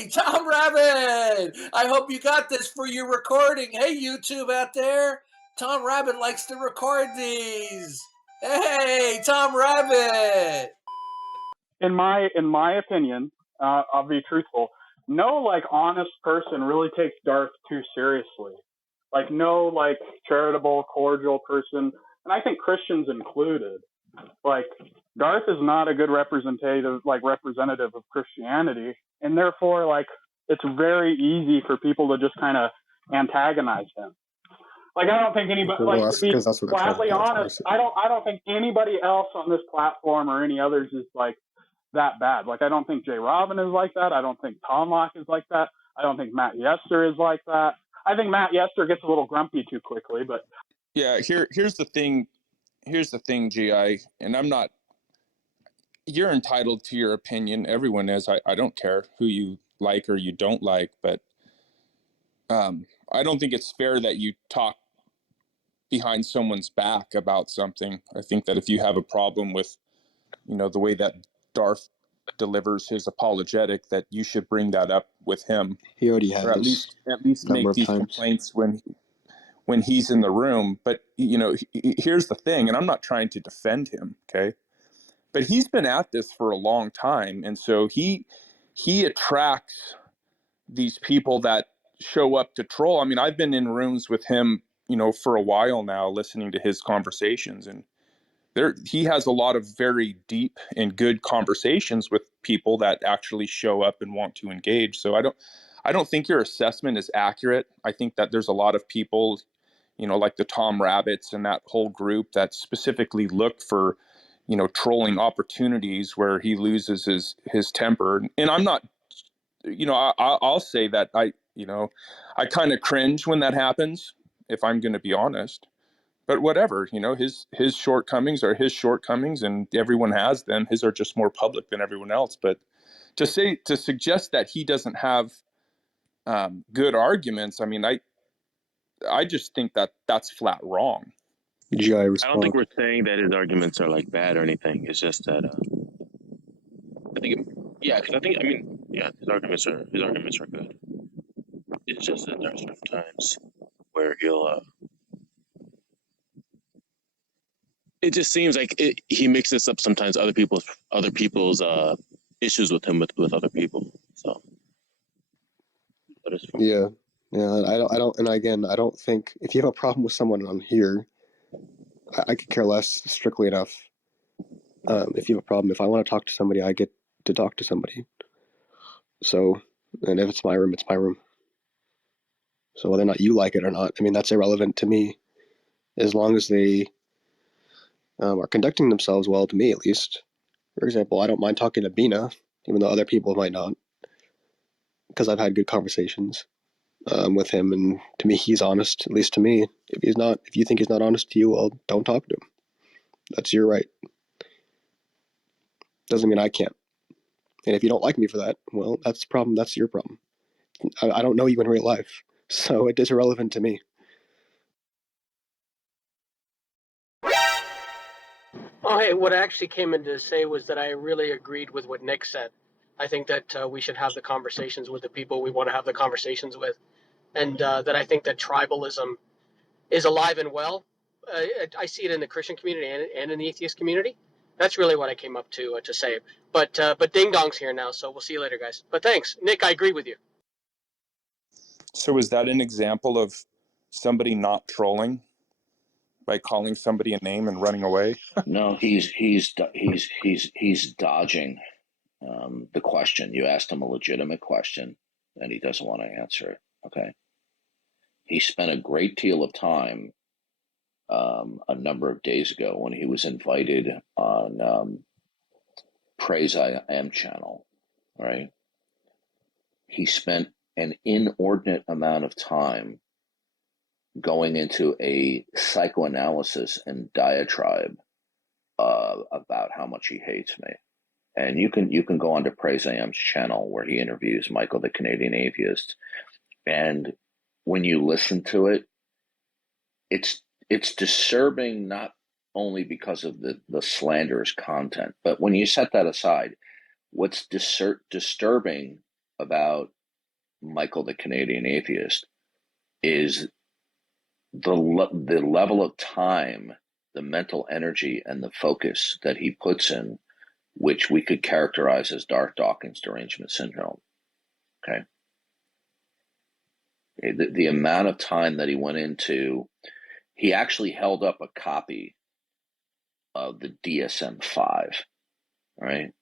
Hey, Tom Rabbit! I hope you got this for your recording. Hey, YouTube out there. Tom Rabbit likes to record these. Hey, Tom Rabbit! In my opinion, I'll be truthful. No, like, honest person really takes Darth too seriously. Like, no, like, charitable, cordial person, and I think Christians included. Like, Darth is not a good representative of Christianity, and therefore, like, it's very easy for people to just kind of antagonize him. Like, I don't think anybody, like, to be flatly honest, I don't think anybody else on this platform or any others is like that bad. Like, I don't think JRobin is like that. I don't think Tom Locke is like that. I don't think Matt Yester is like that. I think Matt Yester gets a little grumpy too quickly, but yeah, here's the thing. Here's the thing, GI, and I'm not, you're entitled to your opinion. Everyone is. I don't care who you like or you don't like, but I don't think it's fair that you talk behind someone's back about something. I think that if you have a problem with, the way that Darth delivers his apologetic, that you should bring that up with him. He already has. Or at least make these complaints when he's in the room. But, here's the thing, and I'm not trying to defend him, okay? But he's been at this for a long time, and so he attracts these people that show up to troll. I mean, I've been in rooms with him, for a while now, listening to his conversations, and he has a lot of very deep and good conversations with people that actually show up and want to engage. So I don't think your assessment is accurate. I think that there's a lot of people, like the Tom Rabbits and that whole group that specifically look for, trolling opportunities where he loses his temper. And I'm not, I'll say that I kind of cringe when that happens, if I'm going to be honest. But whatever, his shortcomings are his shortcomings, and everyone has them. His are just more public than everyone else. But to suggest that he doesn't have good arguments, I mean, I just think that that's flat wrong. I don't think we're saying that his arguments are like bad or anything. It's just that I think, his arguments are good. It's just that there are certain times where he'll. It just seems like he mixes up sometimes other people's issues with him with other people. So. Yeah. I don't. And again, I don't think if you have a problem with someone on here, I could care less, strictly enough. If you have a problem, if I want to talk to somebody, I get to talk to somebody. So, and if it's my room, it's my room. So whether or not you like it or not, I mean, that's irrelevant to me. As long as they are conducting themselves well, to me at least. For example, I don't mind talking to Bina, even though other people might not, because I've had good conversations with him, and to me, he's honest, at least to me. If you think he's not honest to you, well, don't talk to him. That's your right. Doesn't mean I can't. And if you don't like me for that, well, that's the problem. That's your problem. I don't know you in real life, so it is irrelevant to me. Oh, hey, what I actually came in to say was that I really agreed with what Nick said. I think that we should have the conversations with the people we want to have the conversations with. And that I think that tribalism is alive and well. I see it in the Christian community and in the atheist community. That's really what I came up to say. But Ding Dong's here now, so we'll see you later, guys. But thanks. Nick, I agree with you. So is that an example of somebody not trolling by calling somebody a name and running away? No, he's dodging the question. You asked him a legitimate question, and he doesn't want to answer it. Okay. He spent a great deal of time a number of days ago when he was invited on Praise I Am channel, right? He spent an inordinate amount of time going into a psychoanalysis and diatribe about how much he hates me. And you can go on to Praise I Am's channel where he interviews Michael the Canadian Atheist. And when you listen to it, it's disturbing, not only because of the slanderous content, but when you set that aside, what's disturbing about Michael the Canadian Atheist is the level of time, the mental energy, and the focus that he puts in, which we could characterize as Darth Dawkins derangement syndrome. Okay. The amount of time that he went into, he actually held up a copy of the DSM-5, right?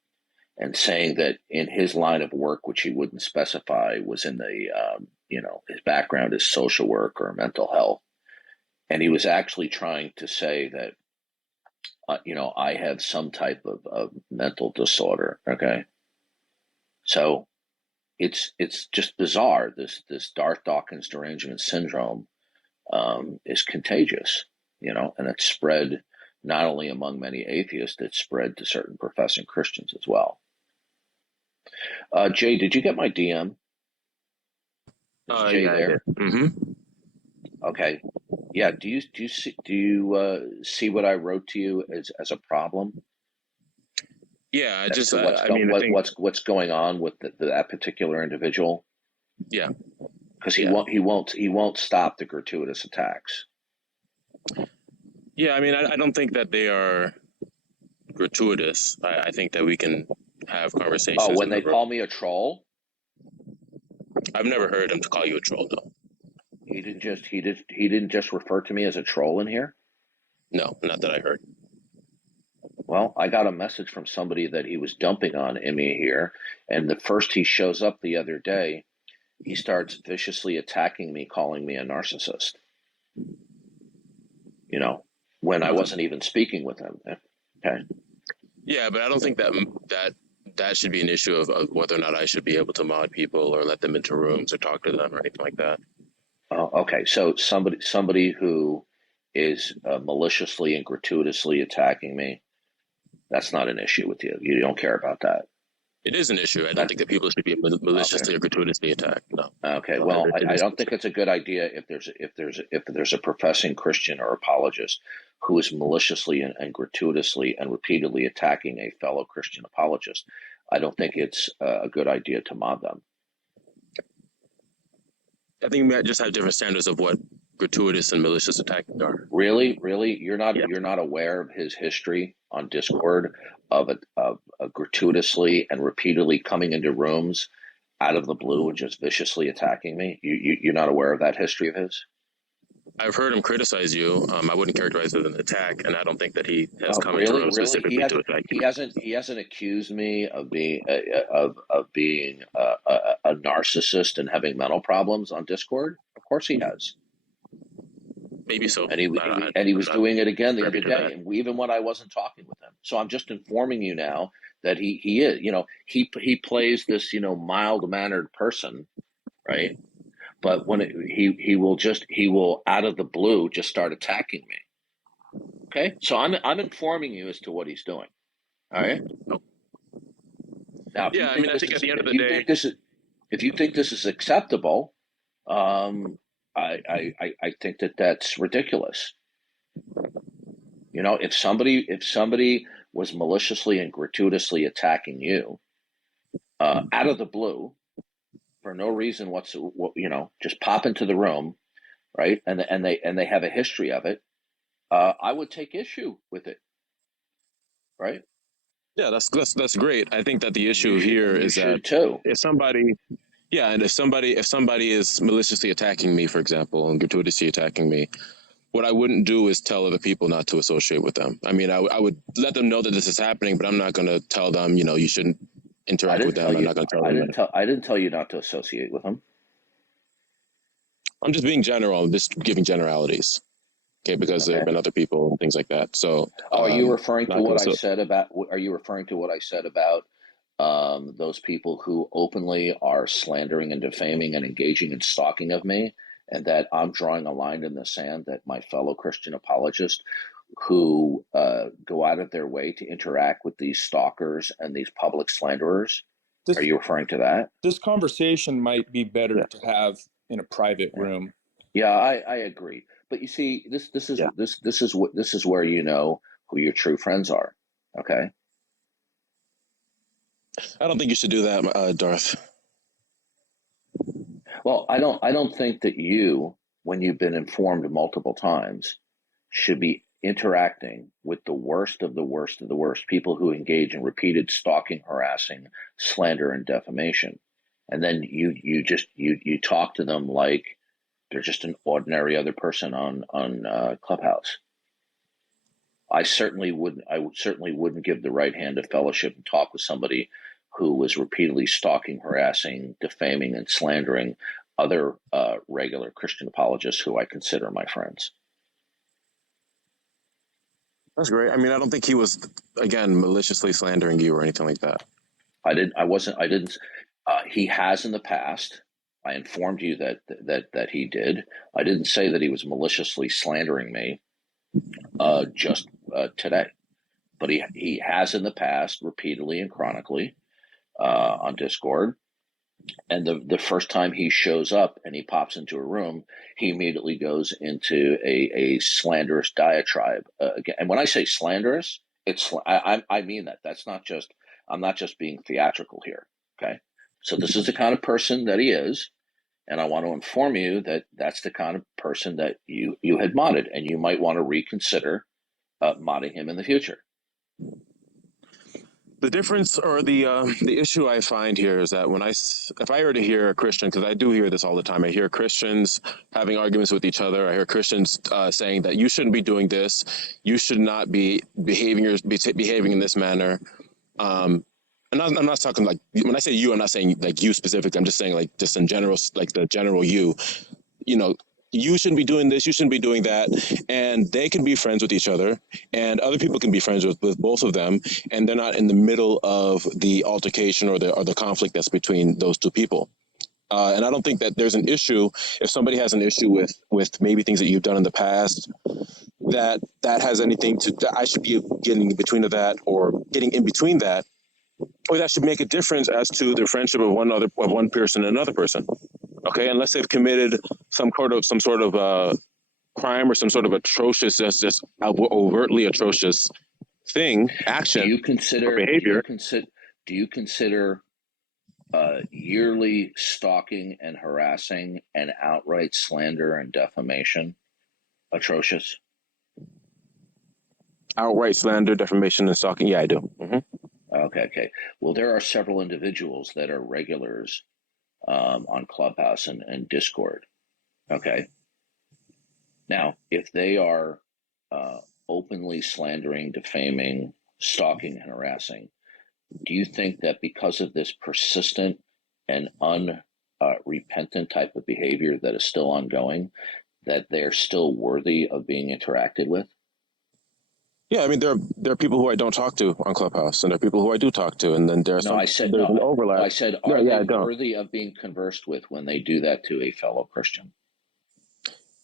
And saying that in his line of work, which he wouldn't specify, was in the, his background is social work or mental health. And he was actually trying to say that, I have some type of mental disorder. Okay. So it's just bizarre. This Darth Dawkins derangement syndrome is contagious, and it's spread not only among many atheists, it's spread to certain professing Christians as well. Jay, did you get my DM? Is Jay there? Mm-hmm. Okay. Yeah. Do you see what I wrote to you as a problem? Yeah, I think what's going on with that particular individual? Yeah, because he won't stop the gratuitous attacks. Yeah, I mean, I don't think that they are gratuitous. I think that we can have conversations. Oh, when they call me a troll? I've never heard him call you a troll, though. He didn't just refer to me as a troll in here? No, not that I heard. Well, I got a message from somebody that he was dumping on me here, and the first he shows up the other day, he starts viciously attacking me, calling me a narcissist. When I wasn't even speaking with him. Okay. Yeah, but I don't think that should be an issue of whether or not I should be able to mod people or let them into rooms or talk to them or anything like that. Oh, okay. So somebody who is maliciously and gratuitously attacking me, that's not an issue with you. You don't care about that. It is an issue. I don't think that people should be maliciously or gratuitously attacked. No. Okay. Well, I don't think it's a good idea if there's a professing Christian or apologist who is maliciously and gratuitously and repeatedly attacking a fellow Christian apologist. I don't think it's a good idea to mod them. I think we might just have different standards of what gratuitous and malicious attacking are. Really, you're not aware of his history on Discord of gratuitously and repeatedly coming into rooms out of the blue and just viciously attacking me? You're not aware of that history of his? I've heard him criticize you. I wouldn't characterize it as an attack, and I don't think that he has come into rooms specifically to attack you. He hasn't accused me of being a narcissist and having mental problems on Discord. Of course he has. Maybe so. And he was doing it again the other day, and even when I wasn't talking with him. So I'm just informing you now that he is, he plays this, mild-mannered person, right? But when he will out of the blue just start attacking me. Okay, so I'm informing you as to what he's doing. All right. Now, I think at the end of the day, if you think this is acceptable, I think that's ridiculous. If somebody was maliciously and gratuitously attacking you out of the blue for no reason whatsoever, just pop into the room, right? And they have a history of it. I would take issue with it, right? Yeah, that's great. I think that the issue here is that too. If somebody is maliciously attacking me, for example, and gratuitously attacking me, what I wouldn't do is tell other people not to associate with them. I mean, I would let them know that this is happening, but I'm not going to tell them, you shouldn't interact with them. I'm not going to tell them. I didn't tell you not to associate with them. I'm just being general. I'm just giving generalities. Okay, because there have been other people and things like that. So, are you referring to what I said about? Are you referring to what I said about those people who openly are slandering and defaming and engaging in stalking of me, and that I'm drawing a line in the sand that my fellow Christian apologists who go out of their way to interact with these stalkers and these public slanderers? Are you referring to that? This conversation might be better to have in a private room. Yeah, I agree. But you see, this is where you know who your true friends are. Okay. I don't think you should do that, Darth. Well, I don't think that you, when you've been informed multiple times, should be interacting with the worst of the worst of the worst, people who engage in repeated stalking, harassing, slander, and defamation. And then you talk to them like they're just an ordinary other person on Clubhouse. I certainly wouldn't give the right hand of fellowship and talk with somebody who was repeatedly stalking, harassing, defaming, and slandering other regular Christian apologists who I consider my friends. That's great. I mean, I don't think he was, again, maliciously slandering you or anything like that. He has in the past. I informed you that he did. I didn't say that he was maliciously slandering me just today, but he has in the past repeatedly and chronically on Discord. And the first time he shows up and he pops into a room, he immediately goes into a slanderous diatribe. Again, and when I say slanderous, I mean that. I'm not just being theatrical here. Okay, so this is the kind of person that he is, and I want to inform you that that's the kind of person that you had modded, and you might want to reconsider modding him in the future. The difference or the issue I find here is that if I were to hear a Christian, because I do hear this all the time, I hear Christians having arguments with each other. I hear Christians saying that you shouldn't be doing this, you should not be behaving in this manner. I'm not talking like, when I say you, I'm not saying like you specifically. I'm just saying like just in general, like the general you. You know, you shouldn't be doing this, you shouldn't be doing that. And they can be friends with each other, and other people can be friends with both of them, and they're not in the middle of the altercation or the conflict that's between those two people. And I don't think that there's an issue if somebody has an issue with maybe things that you've done in the past, that has anything that I should be getting in between that, or getting in between that, or that should make a difference as to the friendship of one person and another person. Okay, unless they've committed some sort of crime or some sort of atrocious, just overtly atrocious action. Do you consider behavior? Do you consider yearly stalking and harassing and outright slander and defamation atrocious? Outright slander, defamation, and stalking? Yeah, I do. Mm-hmm. Okay. Well, there are several individuals that are regulars on Clubhouse and Discord. Okay. Now, if they are openly slandering, defaming, stalking, and harassing, do you think that because of this persistent and unrepentant type of behavior that is still ongoing, that they're still worthy of being interacted with? Yeah, I mean, there are people who I don't talk to on Clubhouse, and there are people who I do talk to, and then there's an overlap. I said, are they worthy of being conversed with when they do that to a fellow Christian?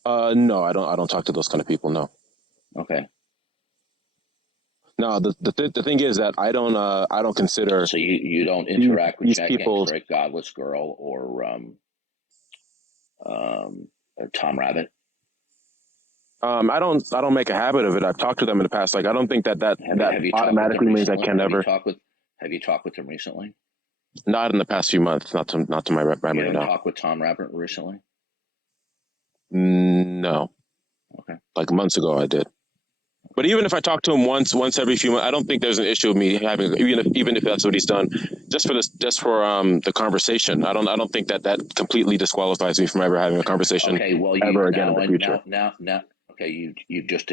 No, I don't talk to those kind of people. No. Okay. No, the thing is that I don't consider. So you don't interact with these Jack people, Right, Godless Girl, or Tom Rabbit? I don't make a habit of it. I've talked to them in the past. Like, I don't think that automatically means I can never. Have you talked with them recently? Not in the past few months. Not to my memory. You haven't talked with Tom Rabbit recently? No. Okay. Like months ago, I did. But even if I talk to him once every few months, I don't think there's an issue of me having, even if that's what he's done, just for the conversation. I don't think that completely disqualifies me from ever having a conversation. Okay, well, ever again in the future. Now, okay, you just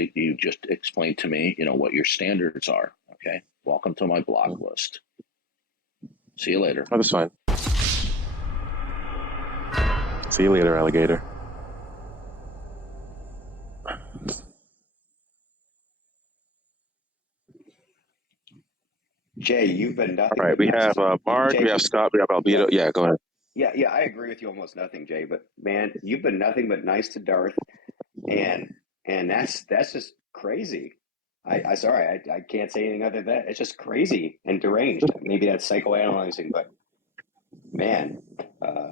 explained to me, what your standards are. Okay, welcome to my block list. See you later. Oh, that's fine. See you later, alligator. Jay, you've been nothing. All right, we have Mark, we have Scott, we have Albedo. Yeah, go ahead. Yeah, I agree with you almost nothing, Jay. But man, you've been nothing but nice to Darth, and that's just crazy. I sorry, I can't say anything other than that. It's just crazy and deranged. Maybe that's psychoanalyzing, but man.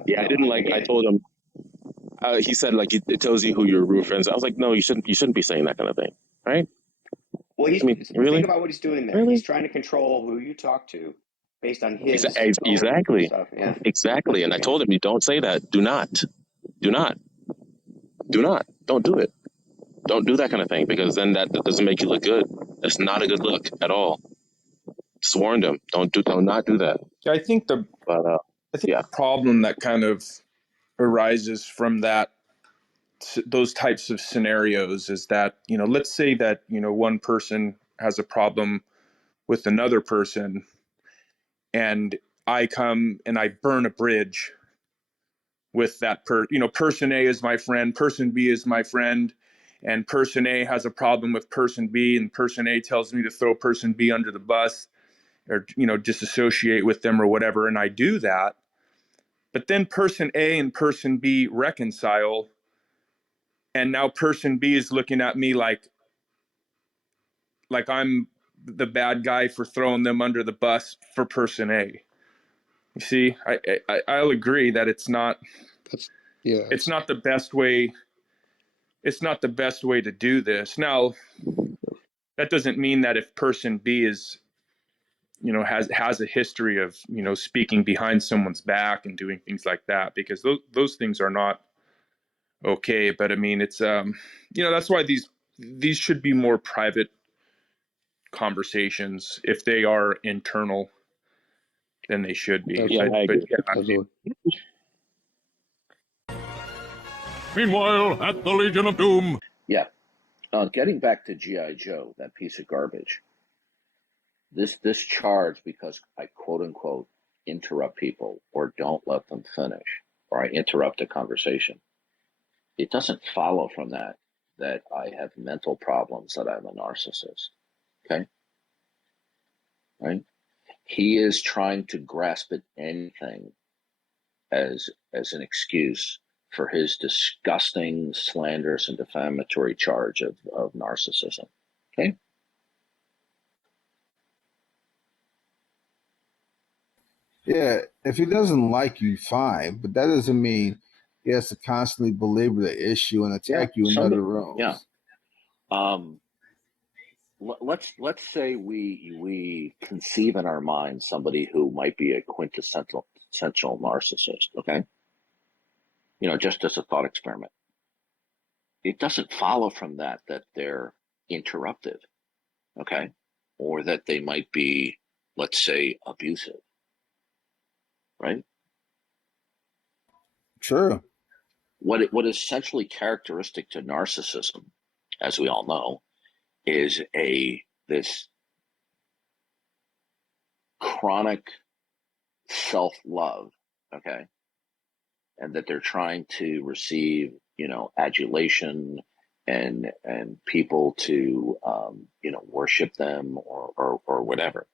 Yeah, I didn't like. I told him. He said like it tells you who your real friends are. I was like, no, you shouldn't be saying that kind of thing, right? Well, really? Think about what he's doing there. Really? He's trying to control who you talk to, based on his exactly stuff. Yeah. exactly. And I told him, you don't say that. Do not, do not, do not, don't do it. Don't do that kind of thing, because then that doesn't make you look good. That's not a good look at all. Just warned him, don't not do that. I think the yeah, problem that kind of arises from those types of scenarios is that, let's say that, one person has a problem with another person, and I come and I burn a bridge with that person A is my friend, person B is my friend, and person A has a problem with person B, and person A tells me to throw person B under the bus, or disassociate with them or whatever, and I do that. But then person A and person B reconcile, and now person B is looking at me like I'm the bad guy for throwing them under the bus for person A. You see, I'll agree that it's not the best way. It's not the best way to do this. Now, that doesn't mean that if person B is, has a history of, speaking behind someone's back and doing things like that, because those things are not okay. But I mean, it's that's why these should be more private conversations. If they are internal, then they should be. yeah, I agree. Absolutely. Meanwhile, at the Legion of Doom. Yeah. Getting back to G.I. Joe, that piece of garbage. This charge, because I quote unquote interrupt people or don't let them finish, or I interrupt a conversation, it doesn't follow from that I have mental problems, that I'm a narcissist. Okay? Right? He is trying to grasp at anything as an excuse for his disgusting, slanderous, and defamatory charge of narcissism. Okay? Yeah, if he doesn't like you, fine, but that doesn't mean he has to constantly belabor the issue and attack you in other rooms. Yeah. Let's say we conceive in our mind somebody who might be a quintessential narcissist. Okay, just as a thought experiment. It doesn't follow from that they're interruptive, okay, or that they might be, let's say, abusive, right? True. What is essentially characteristic to narcissism, as we all know, is this chronic self-love, okay, and that they're trying to receive, adulation and people to worship them or whatever.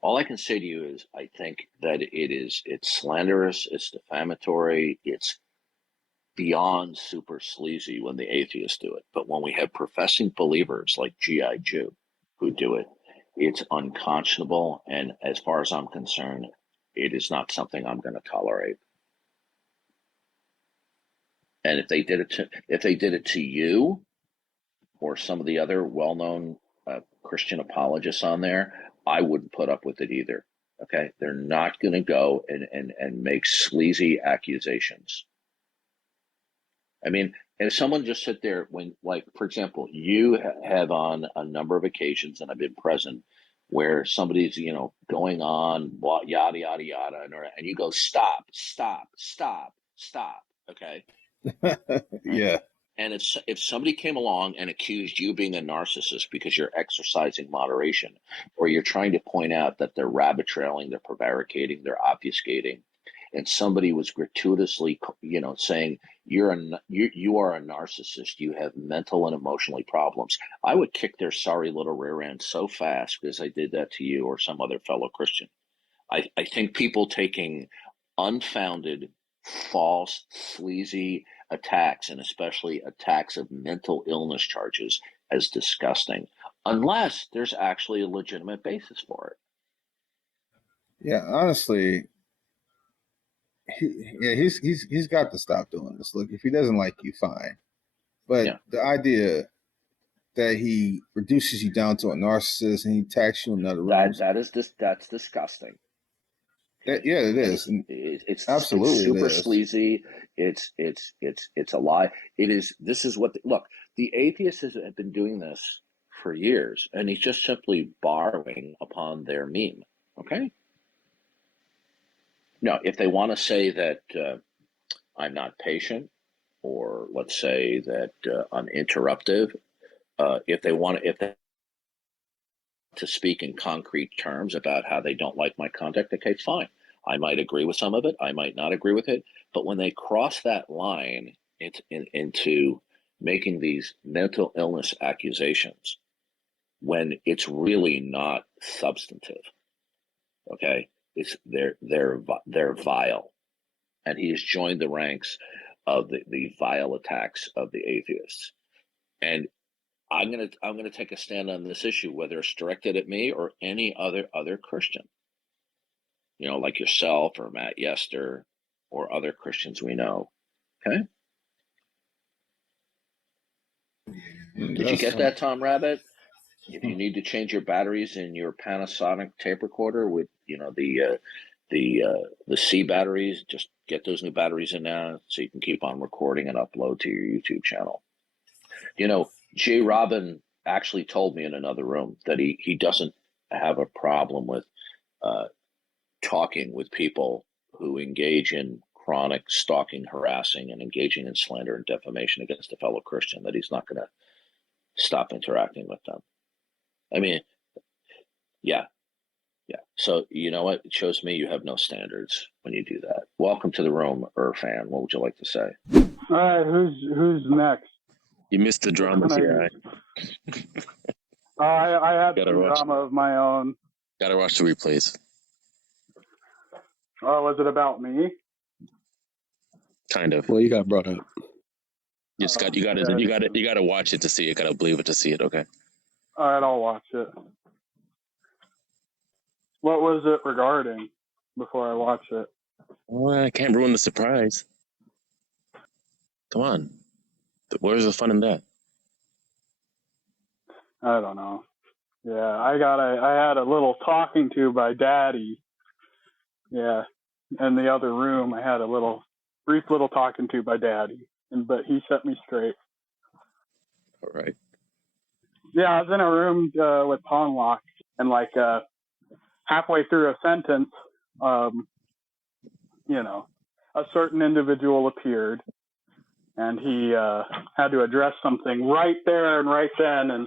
All I can say to you is I think that it's slanderous, it's defamatory, it's beyond super sleazy when the atheists do it. But when we have professing believers like G.I. Joe who do it, it's unconscionable. And as far as I'm concerned, it is not something I'm going to tolerate. And if they did it to you or some of the other well-known Christian apologists on there, I wouldn't put up with it either. Okay, they're not going to go and make sleazy accusations. I mean, if someone just sit there for example, you have on a number of occasions, and I've been present, where somebody's, going on, yada, yada, yada, and you go, stop, okay? Yeah. And if somebody came along and accused you being a narcissist because you're exercising moderation, or you're trying to point out that they're rabbit trailing, they're prevaricating, they're obfuscating, and somebody was gratuitously, saying you are a narcissist, you have mental and emotionally problems, I would kick their sorry little rear end so fast because I did that to you or some other fellow Christian. I think people taking unfounded, false, sleazy attacks, and especially attacks of mental illness charges, as disgusting, unless there's actually a legitimate basis for it. Yeah, honestly, he's got to stop doing this. Look, if he doesn't like you, fine. But the idea that he reduces you down to a narcissist and he attacks you in other rooms, that's disgusting. Yeah, it is. It's Absolutely, super it is. sleazy. It's a lie. It is. This is what look. The atheists have been doing this for years, and he's just simply borrowing upon their meme. Okay. Now, if they want to say that I'm not patient, or let's say that I'm interruptive, if they to speak in concrete terms about how they don't like my conduct, okay, fine. I might agree with some of it. I might not agree with it. But when they cross that line into making these mental illness accusations, when it's really not substantive, okay, they're vile, and he has joined the ranks of the vile attacks of the atheists. And I'm gonna take a stand on this issue, whether it's directed at me or any other Christian, like yourself or Matt Yester or other Christians we know. Okay, did you get that, Tom Rabbit? If you need to change your batteries in your Panasonic tape recorder with the C batteries, just get those new batteries in now so you can keep on recording and upload to your YouTube channel. JRobin actually told me in another room that he doesn't have a problem with talking with people who engage in chronic stalking, harassing, and engaging in slander and defamation against a fellow Christian, that he's not going to stop interacting with them. I mean, yeah. So you know what? It shows me you have no standards when you do that. Welcome to the room, Irfan. What would you like to say? All right, who's next? You missed the drama here. I had some drama of my own. Gotta watch the replays. Oh, was it about me? Kind of. Well, you got brought up. You gotta watch it to see it. You gotta believe it to see it. Okay. All right, I'll watch it. What was it regarding before I watch it? Well, I can't ruin the surprise. Come on. Where's the fun in that? I don't know. Yeah, I had a little talking to by Daddy. Yeah, in the other room, I had a brief little talking to by Daddy, but he set me straight. All right. Yeah, I was in a room with Tom Lock, and halfway through a sentence, a certain individual appeared, and he had to address something right there and right then, and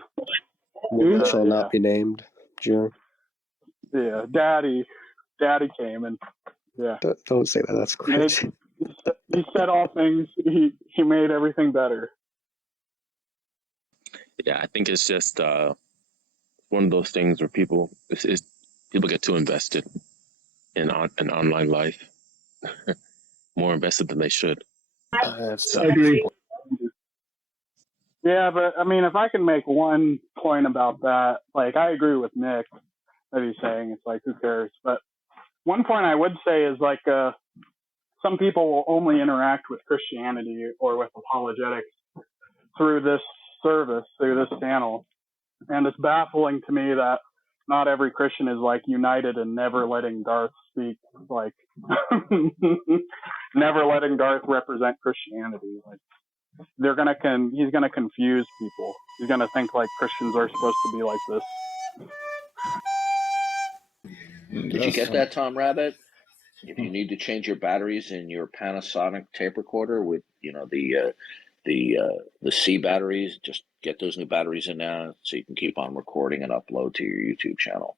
shall not be named, June. Yeah, Daddy came, and yeah. Don't say that. That's crazy. He said all things. He made everything better. Yeah, I think it's just one of those things where people get too invested in online life, more invested than they should. I agree. Yeah, but I mean, if I can make one point about that, I agree with Nick that he's saying it's who cares. But one point I would say is some people will only interact with Christianity or with apologetics through this service, through this channel, and it's baffling to me that not every Christian is united in never letting Darth speak, never letting Darth represent Christianity. He's gonna confuse people. He's gonna think Christians are supposed to be like this. Did you get that, Tom Rabbit? If you need to change your batteries in your Panasonic tape recorder with the C batteries, just get those new batteries in now so you can keep on recording and upload to your YouTube channel.